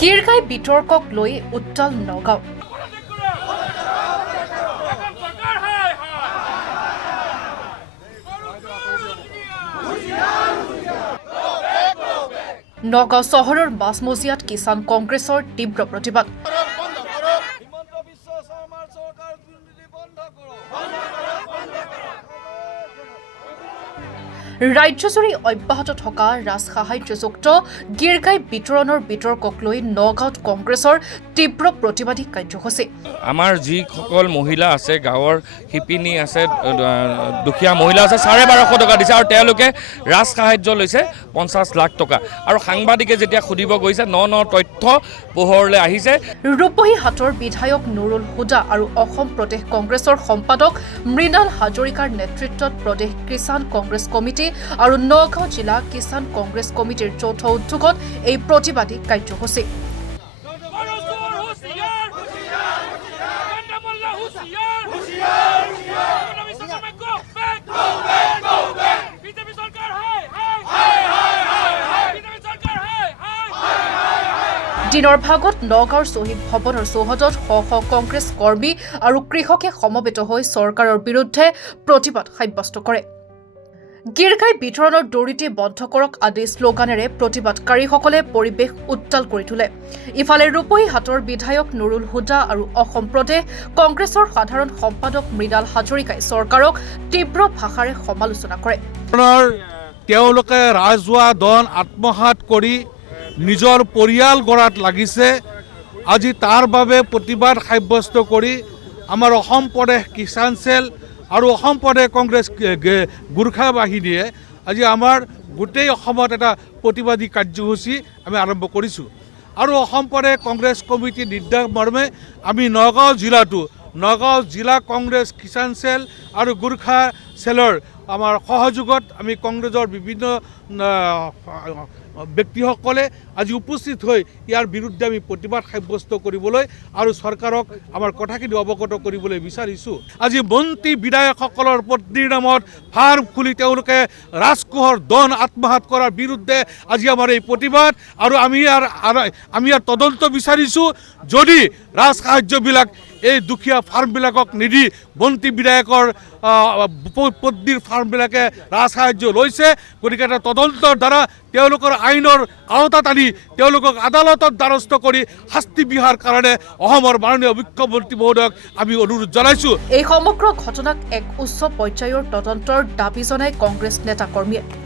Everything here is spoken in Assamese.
গিৰগাই বিতৰ্কক লৈ উত্তাল নগাঁও। নগাঁও চহৰৰ মাছমজিয়াত কিষাণ কংগ্ৰেছৰ তীব্ৰ প্ৰতিবাদ। ৰাজ্যজুৰি অব্যাহত থকা ৰাজসাহায্যযুক্ত গিৰগাই বিতৰণৰ বিতৰ্কক লৈ নগাঁৱত কংগ্ৰেছৰ তীব্ৰ প্ৰতিবাদী কাৰ্যসূচী। আমাৰ যিসকল মহিলা আছে, গাঁৱৰ শিপিনী আছে, দুখীয়া মহিলা আছে, 1250 টকা দিছে আৰু তেওঁলোকে ৰাজসাহায্য লৈছে 50 লাখ টকা। আৰু সাংবাদিকে যেতিয়া সুধিব গৈছে ন তথ্য পোহৰলৈ আহিছে। ৰূপহীহাটৰ বিধায়ক নুৰুল হুদা আৰু অসম প্ৰদেশ কংগ্ৰেছৰ সম্পাদক মৃণাল হাজৰিকাৰ নেতৃত্বত প্ৰদেশ কিষাণ কংগ্ৰেছ কমিটি আৰু নগাঁও জিলা কিষাণ কংগ্ৰেছ কমিটিৰ যৌথ উদ্যোগত এই প্ৰতিবাদী কাৰ্যসূচী। দিনৰ ভাগত নগাঁৱৰ শ্বহীদ ভৱনৰ চৌহদত শ শ কংগ্ৰেছ কৰ্মী আৰু কৃষকে সমবেত হৈ চৰকাৰৰ বিৰুদ্ধে প্ৰতিবাদ সাব্যস্ত কৰে। গিৰগাই বিতৰণৰ দুৰ্নীতি বন্ধ কৰক আদি শ্লোগানেৰে প্ৰতিবাদকাৰীসকলে পৰিৱেশ উত্তাল কৰি তোলে। ইফালে ৰূপহীহাটৰ বিধায়ক নুৰুল হুদা আৰু অসম প্ৰদেশ কংগ্ৰেছৰ সাধাৰণ সম্পাদক মৃণাল হাজৰিকাই চৰকাৰক তীব্ৰ ভাষাৰে সমালোচনা কৰে। তেওঁলোকে ৰাজহুৱা ধন আত্মসাৎ কৰি নিজৰ পৰিয়াল গঢ়াত লাগিছে। আজি তাৰ বাবে প্ৰতিবাদ সাব্যস্ত কৰি আমাৰ অসম প্ৰদেশ কিষাণ চেল আৰু অসম প্ৰদেশ কংগ্ৰেছ গোৰ্খা বাহিনীয়ে আজি আমাৰ গোটেই অসমত এটা প্ৰতিবাদী কাৰ্যসূচী আমি আৰম্ভ কৰিছোঁ। আৰু অসম প্ৰদেশ কংগ্ৰেছ কমিটিৰ নিৰ্দেশ মৰ্মে আমি নগাঁও জিলা কংগ্ৰেছ কিষাণ চেল আৰু গোৰ্খা চেলৰ আমাৰ সহযোগত আমি কংগ্ৰেছৰ বিভিন্ন ব্যক্তিসকলে আজি উপস্থিত হৈ ইয়াৰ বিৰুদ্ধে আমি প্ৰতিবাদ সাব্যস্ত কৰিবলৈ আৰু চৰকাৰক আমাৰ কথাখিনি অৱগত কৰিবলৈ বিচাৰিছোঁ। আজি মন্ত্ৰী বিধায়কসকলৰ পত্নীৰ নামত ফাৰ্ম খুলি তেওঁলোকে ৰাজকোষৰ ধন আত্মসাৎ কৰাৰ বিৰুদ্ধে আজি আমাৰ এই প্ৰতিবাদ। আৰু আমি ইয়াৰ তদন্ত বিচাৰিছোঁ। যদি ৰাজসাহায্যবিলাক এই দুখীয়া ফাৰ্মবিলাকক নিদি মন্ত্ৰী বিধায়কৰ পত্নীৰ ফাৰ্মবিলাকে ৰাজসাহায্য লৈছে, গতিকে এটা তদন্তৰ দ্বাৰা তেওঁলোকৰ আইনৰ আওতাত আনি তেওঁলোকক আদালতত দ্বাৰস্থ কৰি শাস্তি বিহাৰ কাৰণে অসমৰ মাননীয় মুখ্যমন্ত্ৰী মহোদয়ক আমি অনুৰোধ জনাইছোঁ। এই সমগ্ৰ ঘটনাক এক উচ্চ পৰ্যায়ৰ তদন্তৰ দাবী জনাই কংগ্ৰেছ নেতা কৰ্মীয়ে।